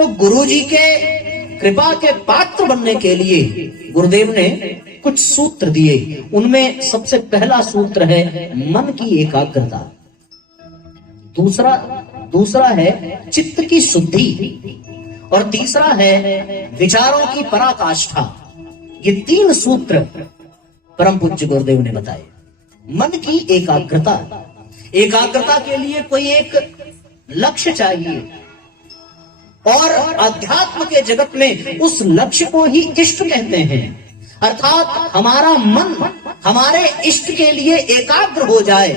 तो गुरु जी के कृपा के पात्र बनने के लिए गुरुदेव ने कुछ सूत्र दिए। उनमें सबसे पहला सूत्र है मन की एकाग्रता। दूसरा है चित्त की शुद्धि, और तीसरा है विचारों की पराकाष्ठा। ये 3 सूत्र परम पूज्य गुरुदेव ने बताए। मन की एकाग्रता, एकाग्रता के लिए कोई एक लक्ष्य चाहिए, और अध्यात्म के जगत में उस लक्ष्य को ही इष्ट कहते हैं। अर्थात हमारा मन हमारे इष्ट के लिए एकाग्र हो जाए,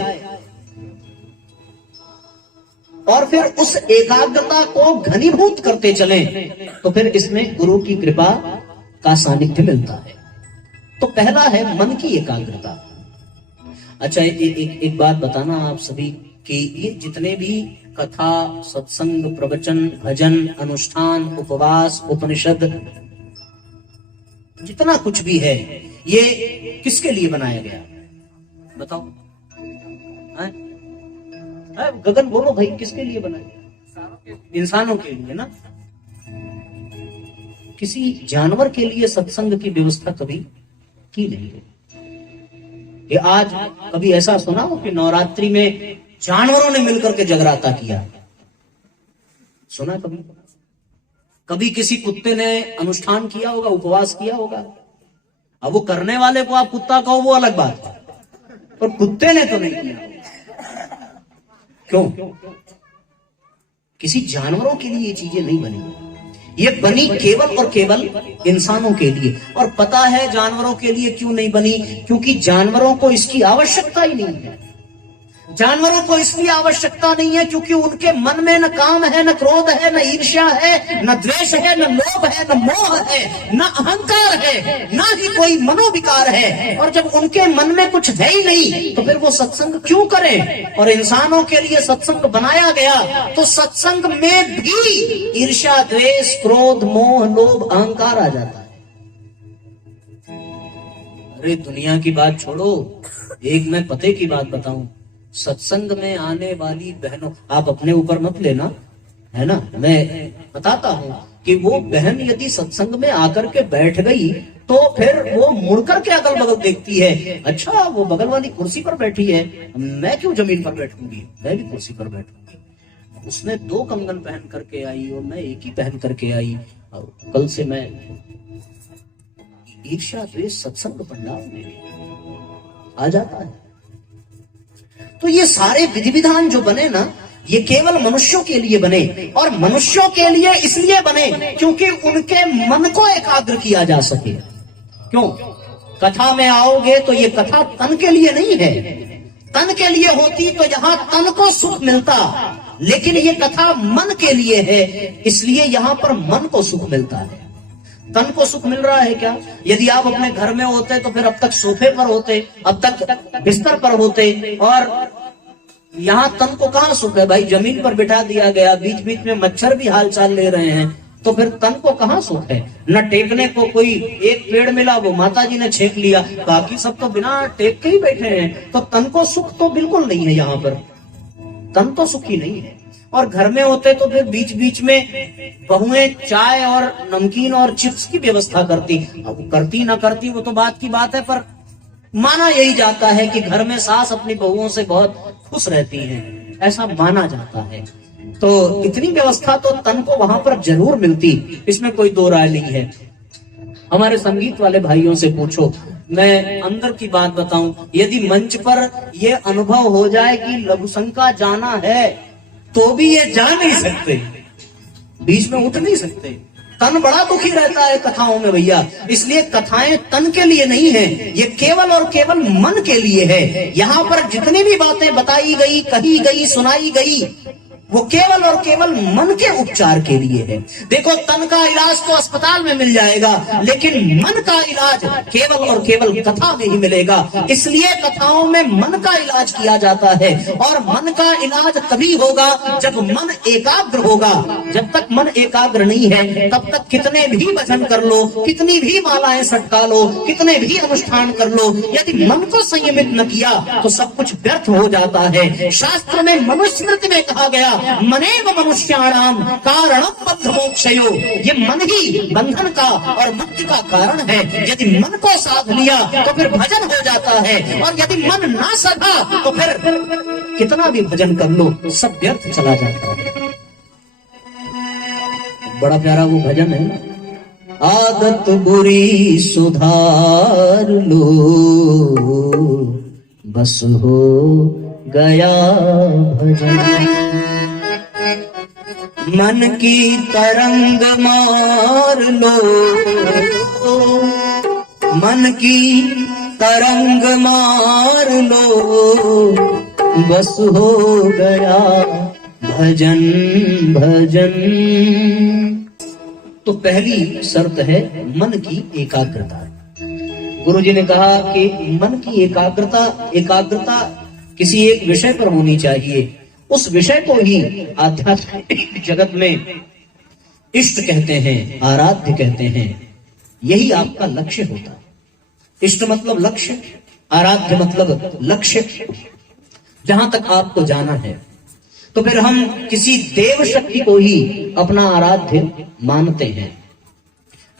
और फिर उस एकाग्रता को घनीभूत करते चलें, तो फिर इसमें गुरु की कृपा का सानिध्य मिलता है। तो पहला है मन की एकाग्रता। अच्छा, एक बात बताना आप सभी कि ये जितने भी कथा, सत्संग, प्रवचन, भजन, अनुष्ठान, उपवास, उपनिषद, जितना कुछ भी है, ये किसके लिए बनाया गया? बताओ। गगन बोलो भाई, किसके लिए बनाया? इंसानों के लिए ना। किसी जानवर के लिए सत्संग की व्यवस्था कभी की नहीं है। कि आज कभी ऐसा सुना हो कि नवरात्रि में जानवरों ने मिलकर के जगराता किया? सुना कभी? कभी किसी कुत्ते ने अनुष्ठान किया होगा, उपवास किया होगा? अब वो करने वाले को आप कुत्ता कहो वो अलग बात है, पर कुत्ते ने तो नहीं किया। क्यों? किसी जानवरों के लिए ये चीजें नहीं बनी, ये बनी केवल और केवल इंसानों के लिए। और पता है जानवरों के लिए क्यों नहीं बनी? क्योंकि जानवरों को इसकी आवश्यकता ही नहीं है। जानवरों को इसलिए आवश्यकता नहीं है क्योंकि उनके मन में न काम है, न क्रोध है, न ईर्ष्या है, न द्वेष है, न लोभ है, न मोह है, न अहंकार है, न ही कोई मनोविकार है। और जब उनके मन में कुछ है ही नहीं, तो फिर वो सत्संग क्यों करें? और इंसानों के लिए सत्संग बनाया गया, तो सत्संग में भी ईर्ष्या, द्वेष, क्रोध, मोह, लोभ, अहंकार आ जाता है। अरे दुनिया की बात छोड़ो, एक मैं पते की बात बताऊं। सत्संग में आने वाली बहनों, आप अपने ऊपर मत लेना, है ना, मैं बताता हूं कि वो बहन यदि सत्संग में आकर के बैठ गई तो फिर वो मुड़कर के अगल बगल देखती है, अच्छा वो बगल वाली कुर्सी पर बैठी है, मैं क्यों जमीन पर बैठूंगी, मैं भी कुर्सी पर बैठूंगी। उसने 2 कंगन पहन करके आई और मैं एक ही पहन करके आई, और कल से मैं ईर्ष्या, द्वेष सत्संग पंडाल में आ जाता है। तो ये सारे विधि विधान जो बने ना, ये केवल मनुष्यों के लिए बने, और मनुष्यों के लिए इसलिए बने क्योंकि उनके मन को एकाग्र किया जा सके। क्यों? कथा में आओगे तो ये कथा तन के लिए नहीं है। तन के लिए होती तो यहां तन को सुख मिलता, लेकिन ये कथा मन के लिए है, इसलिए यहां पर मन को सुख मिलता है। तन को सुख मिल रहा है क्या? यदि आप अपने घर में होते तो फिर अब तक सोफे पर होते, अब तक बिस्तर पर होते, और यहाँ तन को कहाँ सुख है भाई? जमीन पर बिठा दिया गया, बीच बीच में मच्छर भी हाल चाल ले रहे हैं, तो फिर तन को कहाँ सुख है? न टेकने को कोई एक पेड़ मिला, वो माता जी ने छेक लिया, बाकी सब तो बिना टेक के ही बैठे हैं। तो तन को सुख तो बिल्कुल नहीं है, यहाँ पर तन तो सुखी नहीं है। और घर में होते तो फिर बीच बीच में बहुएं चाय और नमकीन और चिप्स की व्यवस्था करती। अब करती ना करती वो तो बात की बात है, पर माना यही जाता है कि घर में सास अपनी बहुओं से बहुत खुश रहती हैं, ऐसा माना जाता है। तो इतनी व्यवस्था तो तन को वहां पर जरूर मिलती, इसमें कोई दो राय नहीं है। हमारे संगीत वाले भाइयों से पूछो, मैं अंदर की बात बताऊं, यदि मंच पर यह अनुभव हो जाए कि लघुशंका जाना है तो भी ये जा नहीं सकते, बीच में उठ नहीं सकते। तन बड़ा दुखी रहता है कथाओं में भैया, इसलिए कथाएं तन के लिए नहीं है, ये केवल और केवल मन के लिए है। यहाँ पर जितनी भी बातें बताई गई, कही गई, सुनाई गई, वो केवल और केवल मन के उपचार के लिए है। देखो, तन का इलाज तो अस्पताल में मिल जाएगा, लेकिन मन का इलाज केवल और केवल कथा में ही मिलेगा। इसलिए कथाओं में मन का इलाज किया जाता है, और मन का इलाज तभी होगा जब मन एकाग्र होगा। जब तक मन एकाग्र नहीं है, तब तक कितने भी भजन कर लो, कितनी भी मालाएं सटका लो, कितने भी अनुष्ठान कर लो, यदि मन को संयमित न किया तो सब कुछ व्यर्थ हो जाता है। शास्त्र में मनुस्मृति में कहा गया मनेव मनुष्याणाम कारणम बद्ध मोक्षयो, ये मन ही बंधन का और मुक्ति का कारण है। यदि मन को साध लिया तो फिर भजन हो जाता है, और यदि मन ना सधा तो फिर कितना भी भजन कर लो सब व्यर्थ चला जाता है। बड़ा प्यारा वो भजन है, आदत बुरी सुधार लो, बस हो गया भजन। मन की तरंग मार लो, मन की तरंग मार लो, बस हो गया भजन भजन। तो पहली शर्त है मन की एकाग्रता। गुरुजी ने कहा कि मन की एकाग्रता किसी एक विषय पर होनी चाहिए। उस विषय को ही आध्यात्मिक जगत में इष्ट कहते हैं, आराध्य कहते हैं। यही आपका लक्ष्य होता है। इष्ट मतलब लक्ष्य, आराध्य मतलब लक्ष्य, जहां तक आपको जाना है। तो फिर हम किसी देव शक्ति को ही अपना आराध्य मानते हैं,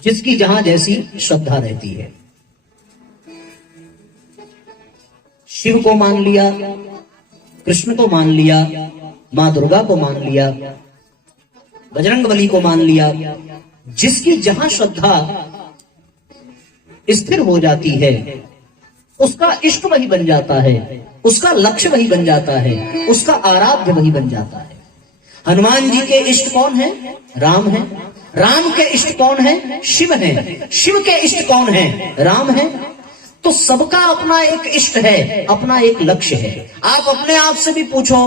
जिसकी जहां जैसी श्रद्धा रहती है। शिव को मान लिया, कृष्ण को मान लिया, मां दुर्गा को मान लिया, बजरंगबली को मान लिया। जिसकी जहां श्रद्धा स्थिर हो जाती है उसका इष्ट वही बन जाता है, उसका लक्ष्य वही बन जाता है, उसका आराध्य वही बन जाता है। हनुमान जी के इष्ट कौन है? राम है। राम के इष्ट कौन है? शिव है। शिव के इष्ट कौन है? राम है। तो सबका अपना एक इष्ट है, अपना एक लक्ष्य है। आप अपने आप से भी पूछो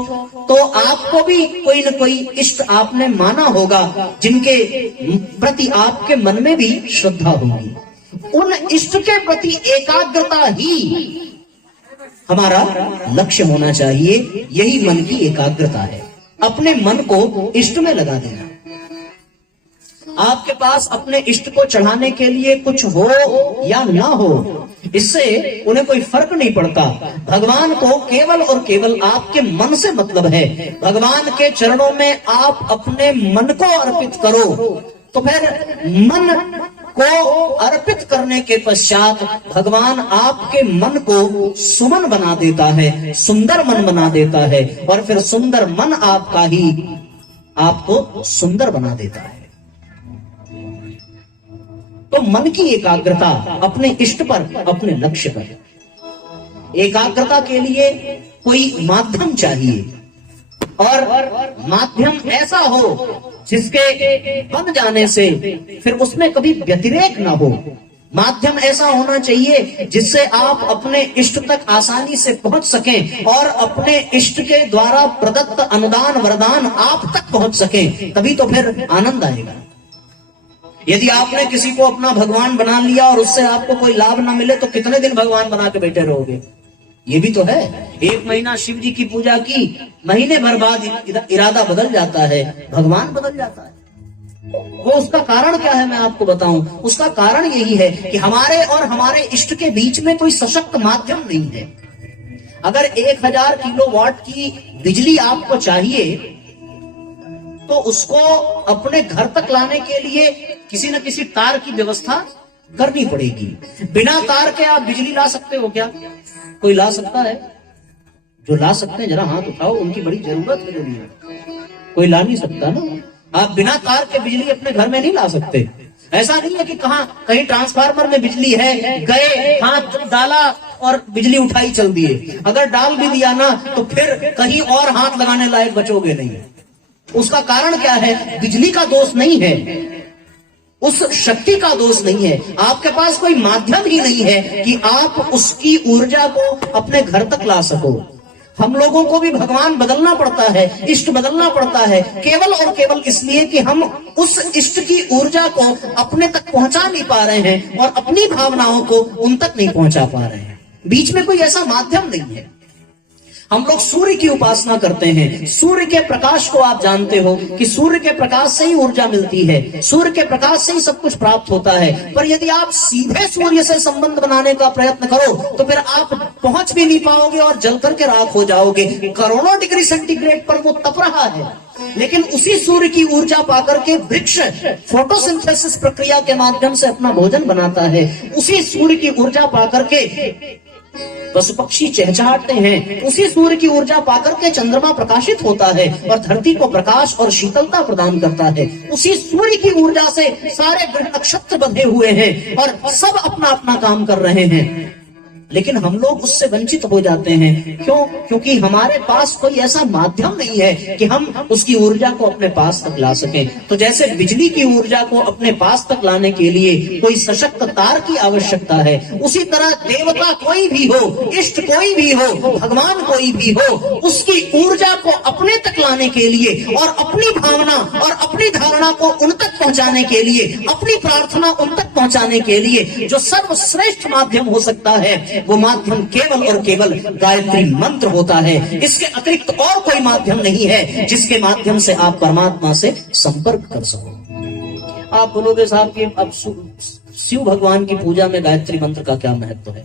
तो आपको भी कोई न कोई इष्ट आपने माना होगा, जिनके प्रति आपके मन में भी श्रद्धा होगी। उन इष्ट के प्रति एकाग्रता ही हमारा लक्ष्य होना चाहिए। यही मन की एकाग्रता है, अपने मन को इष्ट में लगा देना। आपके पास अपने इष्ट को चढ़ाने के लिए कुछ हो या ना हो, इससे उन्हें कोई फर्क नहीं पड़ता। भगवान को केवल और केवल आपके मन से मतलब है। भगवान के चरणों में आप अपने मन को अर्पित करो, तो फिर मन को अर्पित करने के पश्चात भगवान आपके मन को सुमन बना देता है, सुंदर मन बना देता है, और फिर सुंदर मन आपका ही आपको सुंदर बना देता है। तो मन की एकाग्रता अपने इष्ट पर, अपने लक्ष्य पर। एकाग्रता के लिए कोई माध्यम चाहिए, और माध्यम ऐसा हो जिसके बन जाने से फिर उसमें कभी व्यतिरेक ना हो। माध्यम ऐसा होना चाहिए जिससे आप अपने इष्ट तक आसानी से पहुंच सकें, और अपने इष्ट के द्वारा प्रदत्त अनुदान वरदान आप तक पहुंच सकें, तभी तो फिर आनंद आएगा। यदि आपने किसी को अपना भगवान बना लिया और उससे आपको कोई लाभ ना मिले तो कितने दिन भगवान बना के बैठे रहोगे? ये भी तो है। एक महीना शिव जी की पूजा की, महीने भर बाद इरादा बदल जाता है, भगवान बदल जाता है। वो उसका कारण क्या है मैं आपको बताऊं। उसका कारण यही है कि हमारे और हमारे इष्ट के बीच में कोई सशक्त माध्यम नहीं है। अगर 1000 किलोवाट की बिजली आपको चाहिए तो उसको अपने घर तक लाने के लिए किसी न किसी तार की व्यवस्था करनी पड़ेगी। बिना तार के आप बिजली ला सकते हो क्या? कोई ला सकता है? जो ला सकते हैं जरा हाथ उठाओ, उनकी बड़ी जरूरत है दुनिया में। कोई ला नहीं सकता ना। आप बिना तार के बिजली अपने घर में नहीं ला सकते। ऐसा नहीं है कि कहीं ट्रांसफार्मर में बिजली है, गए हाथ डाला और बिजली उठाई चल दिए। अगर डाल भी दिया ना तो फिर कहीं और हाथ लगाने लायक बचोगे नहीं। उसका कारण क्या है? बिजली का दोष नहीं है, उस शक्ति का दोष नहीं है। आपके पास कोई माध्यम ही नहीं है कि आप उसकी ऊर्जा को अपने घर तक ला सको। हम लोगों को भी भगवान बदलना पड़ता है, इष्ट बदलना पड़ता है, केवल और केवल इसलिए कि हम उस इष्ट की ऊर्जा को अपने तक पहुंचा नहीं पा रहे हैं और अपनी भावनाओं को उन तक नहीं पहुंचा पा रहे हैं। बीच में कोई ऐसा माध्यम नहीं है। हम लोग सूर्य की उपासना करते हैं। सूर्य के प्रकाश को आप जानते हो कि सूर्य के प्रकाश से ही ऊर्जा मिलती है, सूर्य के प्रकाश से ही सब कुछ प्राप्त होता है। पर यदि आप सीधे सूर्य से संबंध बनाने का प्रयत्न करो तो फिर आप पहुंच भी नहीं पाओगे और जल करके राख हो जाओगे। करोड़ों डिग्री सेंटीग्रेड पर वो तप रहा है, लेकिन उसी सूर्य की ऊर्जा पाकर के वृक्ष फोटोसिंथेसिस प्रक्रिया के माध्यम से अपना भोजन बनाता है। उसी सूर्य की ऊर्जा पाकर के पशु पक्षी चहचहाते हैं, उसी सूर्य की ऊर्जा पाकर के चंद्रमा प्रकाशित होता है और धरती को प्रकाश और शीतलता प्रदान करता है। उसी सूर्य की ऊर्जा से सारे ग्रह नक्षत्र बंधे हुए हैं और सब अपना अपना काम कर रहे हैं, लेकिन हम लोग उससे वंचित हो जाते हैं। क्यों? क्योंकि हमारे पास कोई ऐसा माध्यम नहीं है कि हम उसकी ऊर्जा को अपने पास तक ला सकें। तो जैसे बिजली की ऊर्जा को अपने पास तक लाने के लिए कोई सशक्त तार की आवश्यकता है, उसी तरह देवता कोई भी हो, इष्ट कोई भी हो, भगवान कोई भी हो, उसकी ऊर्जा को अपने तक लाने के लिए और अपनी भावना और अपनी धारणा को उन तक पहुंचाने के लिए, अपनी प्रार्थना उन तक पहुंचाने के लिए जो सर्वश्रेष्ठ माध्यम हो सकता है, वो माध्यम केवल और केवल गायत्री मंत्र होता है। इसके अतिरिक्त और कोई माध्यम नहीं है जिसके माध्यम से आप परमात्मा से संपर्क कर सको। आप बोलोगे साहब कि अब शिव भगवान की पूजा में गायत्री मंत्र का क्या महत्व है?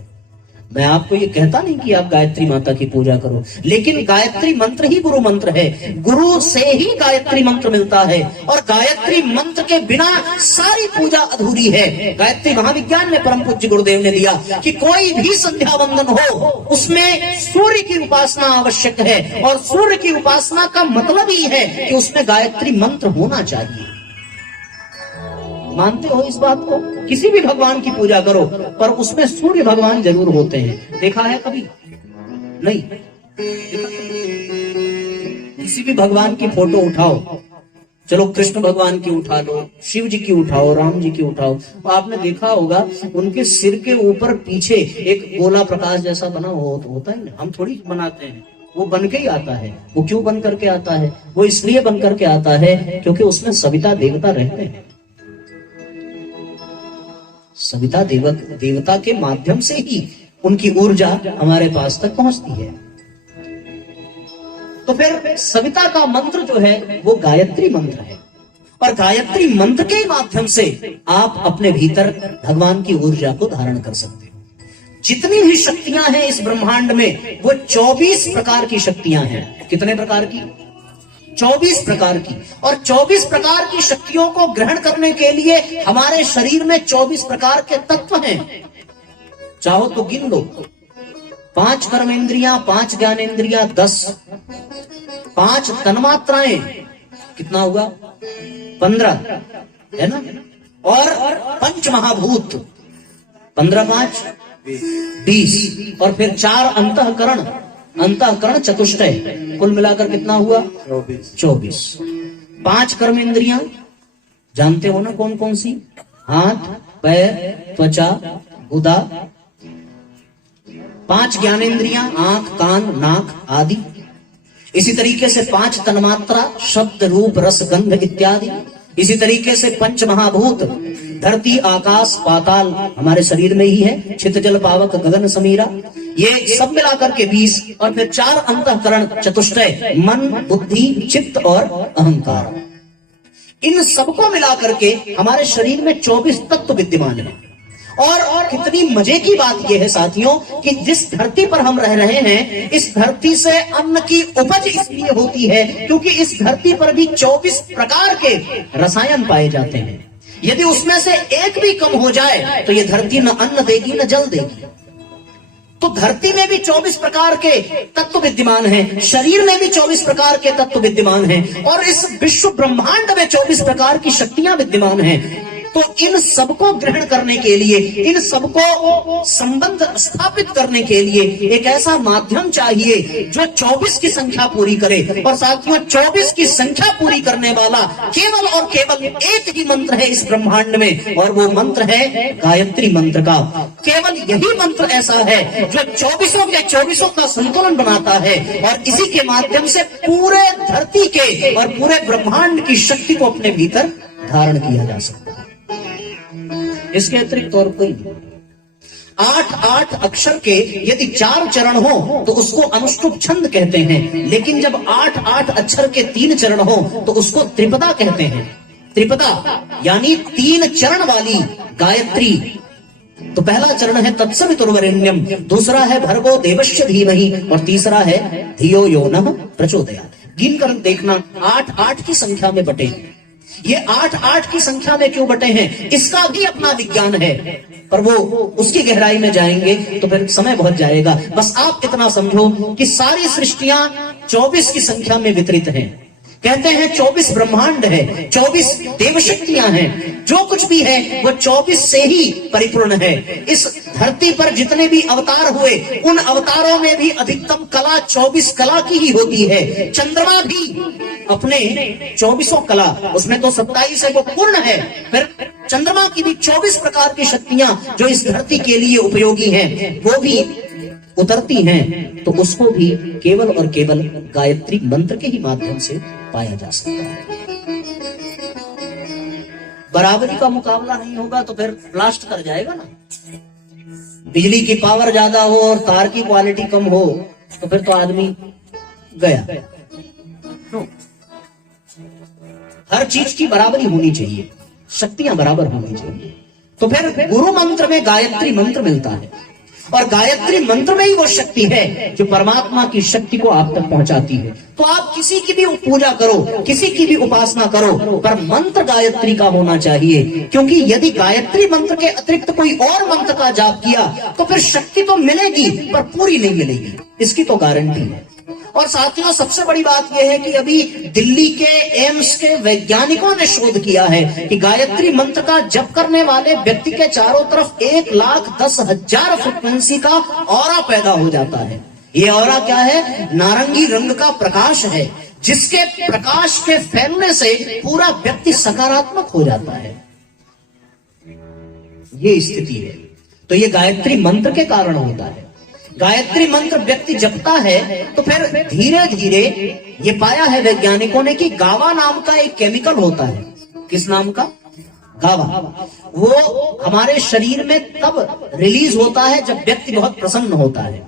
मैं आपको ये कहता नहीं कि आप गायत्री माता की पूजा करो, लेकिन गायत्री मंत्र ही गुरु मंत्र है। गुरु से ही गायत्री मंत्र मिलता है और गायत्री मंत्र के बिना सारी पूजा अधूरी है। गायत्री महाविज्ञान में परम पूज्य गुरुदेव ने दिया कि कोई भी संध्या वंदन हो उसमें सूर्य की उपासना आवश्यक है, और सूर्य की उपासना का मतलब ही है कि उसमें गायत्री मंत्र होना चाहिए। मानते हो इस बात को? किसी भी भगवान की पूजा करो पर उसमें सूर्य भगवान जरूर होते हैं। देखा है कभी? नहीं। किसी भी भगवान की फोटो उठाओ, चलो कृष्ण भगवान की उठा लो, शिव जी की उठाओ, राम जी की उठाओ, तो आपने देखा होगा उनके सिर के ऊपर पीछे एक गोला प्रकाश जैसा बना होता है ना। हम थोड़ी बनाते हैं, वो बन के ही आता है। वो क्यों बन करके आता है? वो इसलिए बन करके आता है क्योंकि उसमें सविता देवता रहते हैं। सविता देवता के माध्यम से ही उनकी ऊर्जा हमारे पास तक पहुंचती है। तो फिर सविता का मंत्र जो है वो गायत्री मंत्र है, और गायत्री मंत्र के माध्यम से आप अपने भीतर भगवान की ऊर्जा को धारण कर सकते हो। जितनी भी शक्तियां हैं इस ब्रह्मांड में वो 24 प्रकार की शक्तियां हैं। कितने प्रकार की? 24 प्रकार की। और 24 प्रकार की शक्तियों को ग्रहण करने के लिए हमारे शरीर में 24 प्रकार के तत्व हैं। चाहो तो गिन लो। 5 कर्मेंद्रियां, 5 ज्ञानेंद्रियां, 10, 5 तन्मात्राएं, कितना हुआ? 15 है ना? और 5 महाभूत, 15 5 20, और फिर 4 अंतःकरण चतुष्टय, कुल मिलाकर कितना हुआ? 24। 5 कर्म इंद्रियां जानते हो ना कौन कौन सी? हाथ, पैर, त्वचा, गुदा। 5 ज्ञानेंद्रियां, आंख, कान, नाक आदि। इसी तरीके से 5 तन्मात्रा, शब्द, रूप, रस, गंध इत्यादि। इसी तरीके से 5 महाभूत, धरती, आकाश, पाताल हमारे शरीर में ही है, छित, जल, पावक, गगन, समीरा, ये सब मिलाकर के 20, और फिर 4 अंतःकरण चतुष्टय, मन, बुद्धि, चित्त और अहंकार। इन सबको मिलाकर के हमारे शरीर में 24 तत्व विद्यमान है। और कितनी मजे की बात यह है साथियों कि जिस धरती पर हम रह रहे हैं, इस धरती से अन्न की उपज इसलिए होती है क्योंकि इस धरती पर भी 24 प्रकार के रसायन पाए जाते हैं। यदि उसमें से एक भी कम हो जाए तो ये धरती न अन्न देगी न जल देगी। तो धरती में भी 24 प्रकार के तत्व विद्यमान हैं, शरीर में भी 24 प्रकार के तत्व विद्यमान हैं, और इस विश्व ब्रह्मांड में 24 प्रकार की शक्तियां विद्यमान हैं। तो इन सबको ग्रहण करने के लिए, इन सबको संबंध स्थापित करने के लिए एक ऐसा माध्यम चाहिए जो 24 की संख्या पूरी करे। और साथियों 24 की संख्या पूरी करने वाला केवल और केवल एक ही मंत्र है इस ब्रह्मांड में, और वो मंत्र है गायत्री मंत्र का। केवल यही मंत्र ऐसा है जो 24 के 24 का संतुलन बनाता है, और इसी के माध्यम से पूरे धरती के और पूरे ब्रह्मांड की शक्ति को अपने भीतर धारण किया जा सकता है। इसके अतिरिक्त और कोई नहीं। 8 अक्षर के यदि 4 चरण हो तो उसको अनुष्टुप छंद कहते हैं, लेकिन जब 8 अक्षर के 3 चरण हो तो उसको त्रिपदा कहते हैं। त्रिपदा यानी 3 चरण वाली गायत्री। तो पहला चरण है तत्सवितुर्वरेण्यम, दूसरा है भर्गो देवस्य धीमहि, और तीसरा है धियो यो नः प्रचोदयात्। गिन कर देखना 8 की संख्या में बटे हैं। ये 8 की संख्या में क्यों बटे हैं, इसका भी अपना विज्ञान है, पर वो उसकी गहराई में जाएंगे तो फिर समय बहुत जाएगा। बस आप इतना समझो कि सारी सृष्टियां 24 की संख्या में वितरित हैं। कहते हैं 24 ब्रह्मांड है, 24 देवशक्तियां हैं, जो कुछ भी है वो 24 से ही परिपूर्ण है। इस धरती पर जितने भी अवतार हुए उन अवतारों में भी अधिकतम कला 24 कला की ही होती है। चंद्रमा भी अपने 24 कला, उसमें तो 27 है वो पूर्ण है, फिर चंद्रमा की भी 24 प्रकार की शक्तियां जो इस धरती के लिए उपयोगी हैं वो भी उतरती हैं, तो उसको भी केवल और केवल गायत्री मंत्र के ही माध्यम से पाया जा सकता है। बराबरी का मुकाबला नहीं होगा तो फिर ब्लास्ट कर जाएगा ना। बिजली की पावर ज्यादा हो और तार की क्वालिटी कम हो तो फिर तो आदमी गया। हर चीज की बराबरी होनी चाहिए, शक्तियां बराबर होनी चाहिए। तो फिर गुरु मंत्र में गायत्री मंत्र मिलता है, और गायत्री मंत्र में ही वो शक्ति है जो परमात्मा की शक्ति को आप तक पहुंचाती है। तो आप किसी की भी पूजा करो, किसी की भी उपासना करो, पर मंत्र गायत्री का होना चाहिए, क्योंकि यदि गायत्री मंत्र के अतिरिक्त कोई और मंत्र का जाप किया तो फिर शक्ति तो मिलेगी पर पूरी नहीं मिलेगी, इसकी तो गारंटी है। और साथियों, सबसे बड़ी बात यह है कि अभी दिल्ली के एम्स के वैज्ञानिकों ने शोध किया है कि गायत्री मंत्र का जप करने वाले व्यक्ति के चारों तरफ 1,10,000 फ्रीक्वेंसी का ऑरा पैदा हो जाता है। ये ऑरा क्या है? नारंगी रंग का प्रकाश है, जिसके प्रकाश के फैलने से पूरा व्यक्ति सकारात्मक हो जाता है। ये स्थिति है। तो ये गायत्री मंत्र के कारण होता है। गायत्री मंत्र व्यक्ति जपता है तो फिर धीरे धीरे ये पाया है वैज्ञानिकों ने कि गावा नाम का एक केमिकल होता है। किस नाम का? गावा। वो हमारे शरीर में तब रिलीज होता है जब व्यक्ति बहुत प्रसन्न होता है,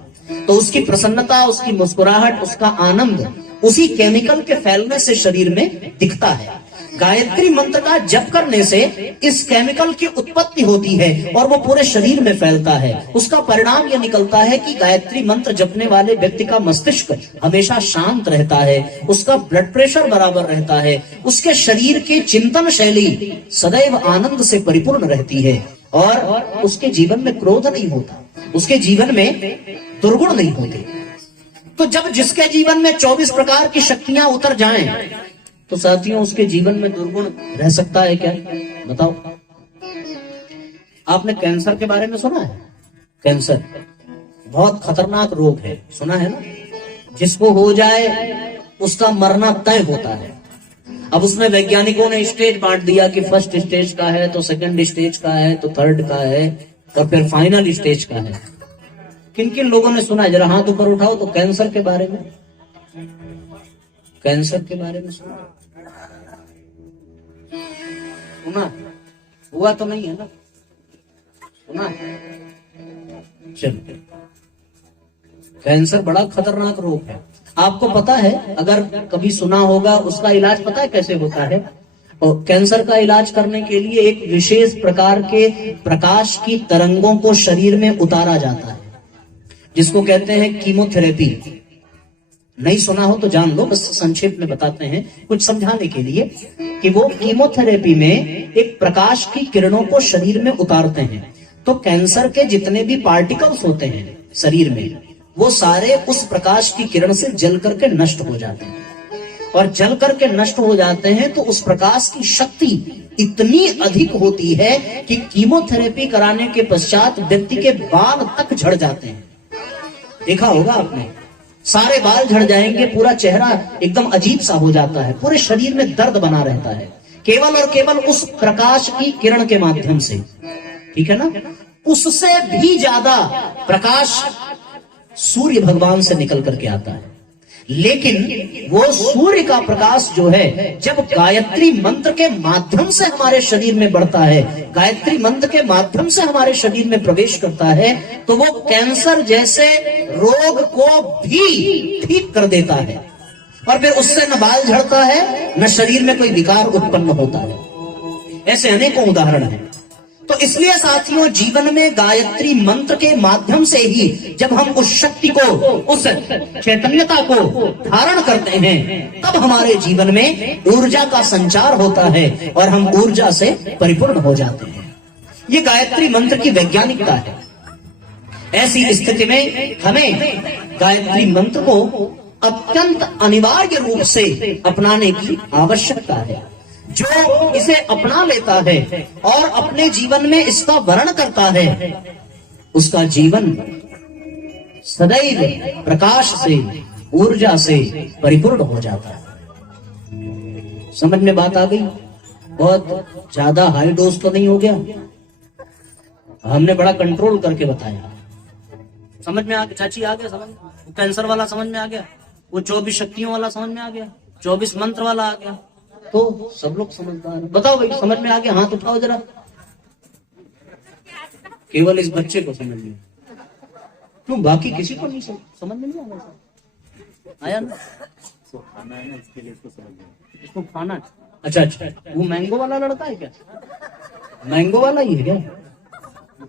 तो उसकी प्रसन्नता, उसकी मुस्कुराहट, उसका आनंद उसी केमिकल के फैलने से शरीर में दिखता है। गायत्री मंत्र का जप करने से इस केमिकल की उत्पत्ति होती है और वो पूरे शरीर में फैलता है। उसका परिणाम यह निकलता है कि गायत्री मंत्र जपने वाले व्यक्ति का मस्तिष्क हमेशा शांत रहता है, उसका ब्लड प्रेशर बराबर रहता है, उसके शरीर की चिंतन शैली सदैव आनंद से परिपूर्ण रहती है, और उसके जीवन में क्रोध नहीं होता, उसके जीवन में दुर्गुण नहीं होते। तो जब जिसके जीवन में 24 प्रकार की शक्तियां उतर जाएं, तो साथियों उसके जीवन में दुर्गुण रह सकता है क्या? बताओ। आपने कैंसर के बारे में सुना है? कैंसर बहुत खतरनाक रोग है, सुना है ना? जिसको हो जाए उसका मरना तय होता है। अब उसमें वैज्ञानिकों ने स्टेज बांट दिया कि फर्स्ट स्टेज का है, तो सेकंड स्टेज का है, तो थर्ड का है, तो फिर फाइनल स्टेज का है। किन किन लोगों ने सुना है? जरा हाथ ऊपर उठाओ तो कैंसर के बारे में, कैंसर के बारे में सुना? सुना? हुआ तो नहीं है ना? सुना? चलो, कैंसर बड़ा खतरनाक रोग है। आपको पता है, अगर कभी सुना होगा, उसका इलाज पता है कैसे होता है? और कैंसर का इलाज करने के लिए एक विशेष प्रकार के प्रकाश की तरंगों को शरीर में उतारा जाता है, जिसको कहते हैं कीमोथेरेपी। नहीं सुना हो तो जान लो, बस संक्षेप में बताते हैं कुछ समझाने के लिए कि वो कीमोथेरेपी में एक प्रकाश की किरणों को शरीर में उतारते हैं, तो कैंसर के जितने भी पार्टिकल्स होते हैं शरीर में, वो सारे उस प्रकाश की किरण से जल करके नष्ट हो जाते हैं। और जल करके नष्ट हो जाते हैं तो उस प्रकाश की शक्ति इतनी अधिक होती है कि कीमोथेरेपी कराने के पश्चात व्यक्ति के बाल तक झड़ जाते हैं। देखा होगा आपने, सारे बाल झड़ जाएंगे, पूरा चेहरा एकदम अजीब सा हो जाता है, पूरे शरीर में दर्द बना रहता है, केवल और केवल उस प्रकाश की किरण के माध्यम से। ठीक है ना? उससे भी ज्यादा प्रकाश सूर्य भगवान से निकल करके आता है। लेकिन वो सूर्य का प्रकाश जो है जब गायत्री मंत्र के माध्यम से हमारे शरीर में बढ़ता है, गायत्री मंत्र के माध्यम से हमारे शरीर में प्रवेश करता है, तो वो कैंसर जैसे रोग को भी ठीक कर देता है और फिर उससे न बाल झड़ता है न शरीर में कोई विकार उत्पन्न होता है। ऐसे अनेकों उदाहरण हैं। तो इसलिए साथियों, जीवन में गायत्री मंत्र के माध्यम से ही जब हम उस शक्ति को, उस चैतन्यता को धारण करते हैं, तब हमारे जीवन में ऊर्जा का संचार होता है और हम ऊर्जा से परिपूर्ण हो जाते हैं। ये गायत्री मंत्र की वैज्ञानिकता है। ऐसी स्थिति में हमें गायत्री मंत्र को अत्यंत अनिवार्य रूप से अपनाने की आवश्यकता है। जो इसे अपना लेता है और अपने जीवन में इसका वर्ण करता है, उसका जीवन सदैव प्रकाश से, ऊर्जा से परिपूर्ण हो जाता है। समझ में बात आ गई? बहुत ज्यादा हाई डोज तो नहीं हो गया, हमने बड़ा कंट्रोल करके बताया। समझ में आ गया? चाची आ गया समझ में? वो कैंसर वाला समझ में आ गया, वो 24 शक्तियों वाला समझ में आ गया, 24 मंत्र वाला आ गया, तो सब लोग समझदार हैं। बताओ भाई, समझ में आ गया? हाथ उठाओ जरा। केवल इस बच्चे को समझ में, क्यों बाकी किसी को नहीं समझ में नहीं आया ना? खाना है ना, इसके लिए इसको समझ में, इसको खाना। अच्छा अच्छा, वो मैंगो वाला लड़का है क्या? मैंगो वाला ही है क्या?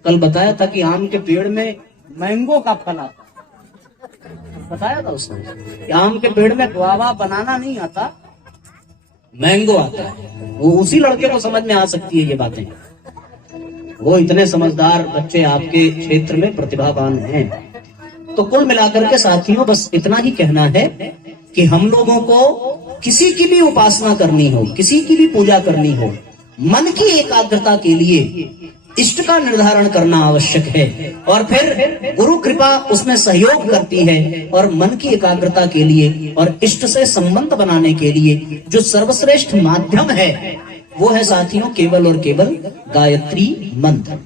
कल बताया था कि आम के पेड़ में मैंगो का फल आता, बताया था उसने। आम के पेड़ में गुआवा बनाना नहीं आता, मैंगो आता है। वो उसी लड़के को समझ में आ सकती है ये बातें। वो इतने समझदार बच्चे आपके क्षेत्र में प्रतिभावान हैं। तो कुल मिलाकर के साथियों, बस इतना ही कहना है कि हम लोगों को किसी की भी उपासना करनी हो, किसी की भी पूजा करनी हो, मन की एकाग्रता के लिए इष्ट का निर्धारण करना आवश्यक है और फिर गुरु कृपा उसमें सहयोग करती है। और मन की एकाग्रता के लिए और इष्ट से संबंध बनाने के लिए जो सर्वश्रेष्ठ माध्यम है वो है साथियों केवल और केवल गायत्री मंत्र।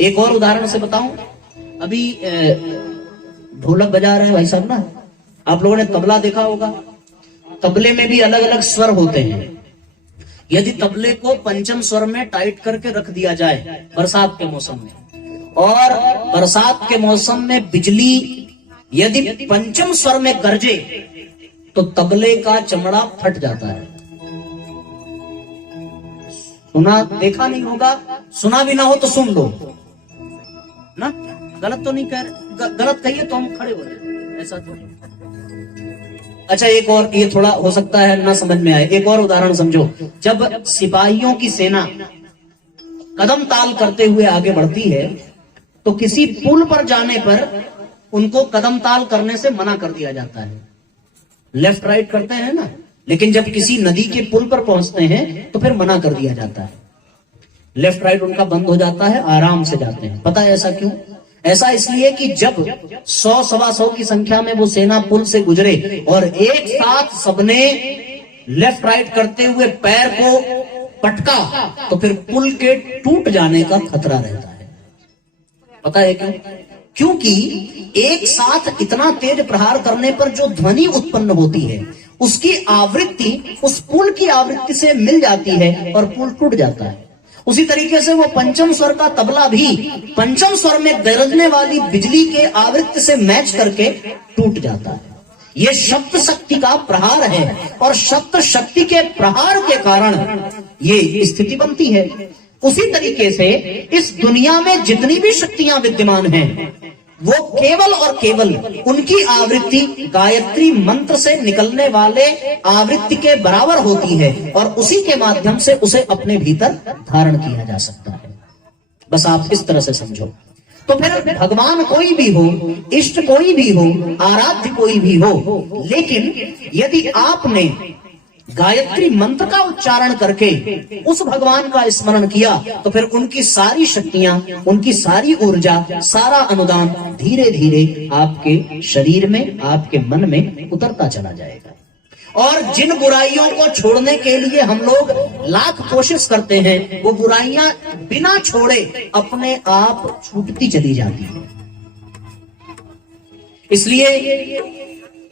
एक और उदाहरण से बताऊं, अभी ढोलक बजा रहे हैं भाई साहब ना, आप लोगों ने तबला देखा होगा। तबले में भी अलग अलग स्वर होते हैं। यदि तबले को पंचम स्वर में टाइट करके रख दिया जाए बरसात के मौसम में, और बरसात के मौसम में बिजली यदि पंचम स्वर में गरजे तो तबले का चमड़ा फट जाता है। सुना देखा नहीं होगा, सुना भी ना हो तो सुन लो ना, गलत तो नहीं कह रहे, गलत कहिए तो हम खड़े हो जाए, ऐसा तो नहीं। अच्छा, एक और, ये थोड़ा हो सकता है ना समझ में आए, एक और उदाहरण समझो। जब सिपाहियों की सेना कदम ताल करते हुए आगे बढ़ती है तो किसी पुल पर जाने पर उनको कदम ताल करने से मना कर दिया जाता है। लेफ्ट राइट करते हैं ना, लेकिन जब किसी नदी के पुल पर पहुंचते हैं तो फिर मना कर दिया जाता है। लेफ्ट राइट उनका बंद हो जाता है, आराम से जाते हैं। पता है ऐसा क्यों? ऐसा इसलिए कि जब 100-125 की संख्या में वो सेना पुल से गुजरे और एक साथ सबने लेफ्ट राइट करते हुए पैर को पटका तो फिर पुल के टूट जाने का खतरा रहता है। पता है क्यों? क्योंकि एक साथ इतना तेज प्रहार करने पर जो ध्वनि उत्पन्न होती है उसकी आवृत्ति उस पुल की आवृत्ति से मिल जाती है और पुल टूट जाता है। उसी तरीके से वो पंचम स्वर का तबला भी पंचम स्वर में गरजने वाली बिजली के आवृत्ति से मैच करके टूट जाता है। ये शब्द शक्ति का प्रहार है और शब्द शक्ति के प्रहार के कारण ये स्थिति बनती है। उसी तरीके से इस दुनिया में जितनी भी शक्तियां विद्यमान हैं वो केवल और केवल उनकी आवृत्ति गायत्री मंत्र से निकलने वाले आवृत्ति के बराबर होती है और उसी के माध्यम से उसे अपने भीतर धारण किया जा सकता है। बस आप इस तरह से समझो। तो फिर भगवान कोई भी हो, इष्ट कोई भी हो, आराध्य कोई भी हो, लेकिन यदि आपने गायत्री मंत्र का उच्चारण करके उस भगवान का स्मरण किया तो फिर उनकी सारी शक्तियां, उनकी सारी ऊर्जा, सारा अनुदान धीरे धीरे आपके शरीर में, आपके मन में उतरता चला जाएगा। और जिन बुराइयों को छोड़ने के लिए हम लोग लाख कोशिश करते हैं वो बुराइयां बिना छोड़े अपने आप छूटती चली जाती हैं। इसलिए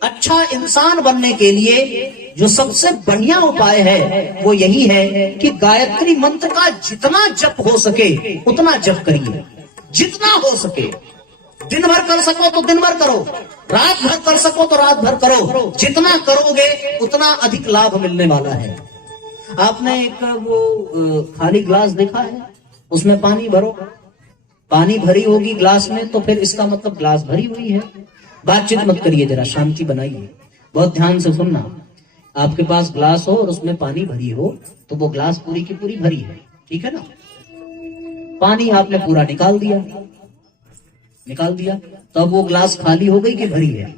अच्छा इंसान बनने के लिए जो सबसे बढ़िया उपाय है वो यही है कि गायत्री मंत्र का जितना जप हो सके उतना जप करिए, जितना हो सके। दिन भर कर सको तो दिन भर करो, रात भर कर सको तो रात भर करो। जितना करोगे उतना अधिक लाभ मिलने वाला है। आपने एक वो खाली ग्लास देखा है, उसमें पानी भरो, पानी भरी होगी ग्लास में तो फिर इसका मतलब ग्लास भरी हुई है। बातचीत मत करिए, जरा शांति बनाइए, बहुत ध्यान से सुनना। आपके पास ग्लास हो और उसमें पानी भरी हो तो वो ग्लास पूरी की पूरी भरी है, ठीक है ना। पानी आपने पूरा निकाल दिया, तो अब वो ग्लास खाली हो गई कि भरी है?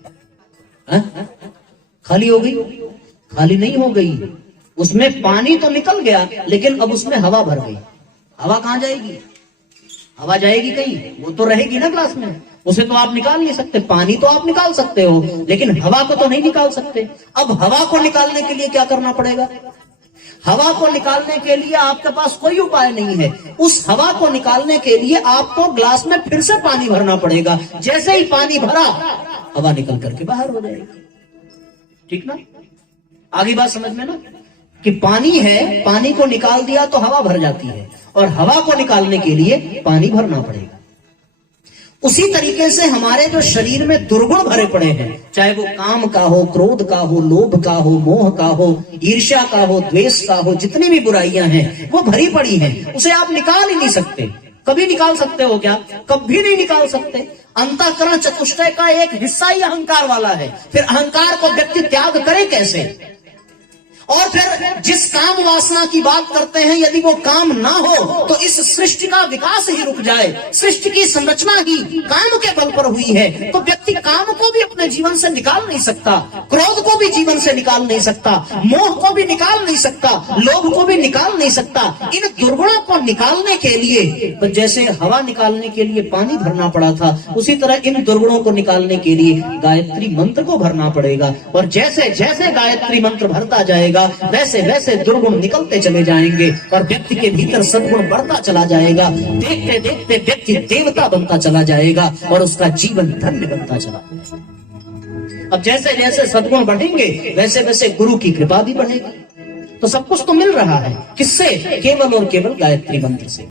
खाली हो गई? खाली नहीं हो गई, उसमें पानी तो निकल गया लेकिन अब उसमें हवा भर गई। हवा कहां जाएगी? हवा जाएगी कहीं? वो तो रहेगी ना ग्लास में, उसे तो आप निकाल नहीं सकते। पानी तो आप निकाल सकते हो लेकिन हवा को तो नहीं निकाल सकते। अब हवा को निकालने के लिए क्या करना पड़ेगा? हवा को निकालने के लिए आपके पास कोई उपाय नहीं है। उस हवा को निकालने के लिए आपको ग्लास में फिर से पानी भरना पड़ेगा। जैसे ही पानी भरा हवा निकल करके बाहर हो जाएगी, ठीक ना। आगे बात समझ में ना, कि पानी है, पानी को निकाल दिया तो हवा भर जाती है और हवा को निकालने के लिए पानी भरना पड़ेगा। उसी तरीके से हमारे जो शरीर में दुर्गुण भरे पड़े हैं, चाहे वो काम का हो, क्रोध का हो, लोभ का हो, मोह का हो, ईर्ष्या का हो, द्वेष का हो, जितनी भी बुराइयां हैं वो भरी पड़ी हैं, उसे आप निकाल ही नहीं सकते। कभी निकाल सकते हो क्या? कभी नहीं निकाल सकते। अंतःकरण चतुष्टय का एक हिस्सा ही अहंकार वाला है, फिर अहंकार को व्यक्ति त्याग करे कैसे? और फिर जिस काम वासना की बात करते हैं, यदि वो काम ना हो तो इस सृष्टि का विकास ही रुक जाए। सृष्टि की संरचना ही काम के बल पर हुई है, तो व्यक्ति काम को भी अपने जीवन से निकाल नहीं सकता, क्रोध को भी जीवन से निकाल नहीं सकता, मोह को भी निकाल नहीं सकता, लोभ को भी निकाल नहीं सकता। इन दुर्गुणों को निकालने के लिए तो जैसे हवा निकालने के लिए पानी भरना पड़ा था, उसी तरह इन दुर्गुणों को निकालने के लिए गायत्री मंत्र को भरना पड़ेगा। और जैसे जैसे गायत्री मंत्र भरता जाएगा वैसे वैसे दुर्गुण निकलते चले जाएंगे और व्यक्ति के भीतर सद्गुण बढ़ता चला जाएगा। देखते देखते व्यक्ति देवता बनता चला जाएगा और उसका जीवन धन्य बनता चला जाएगा। अब जैसे जैसे सद्गुण बढ़ेंगे वैसे वैसे गुरु की कृपा भी बढ़ेगी। तो सब कुछ तो मिल रहा है, किससे? केवल और केवल गायत्री मंत्र से।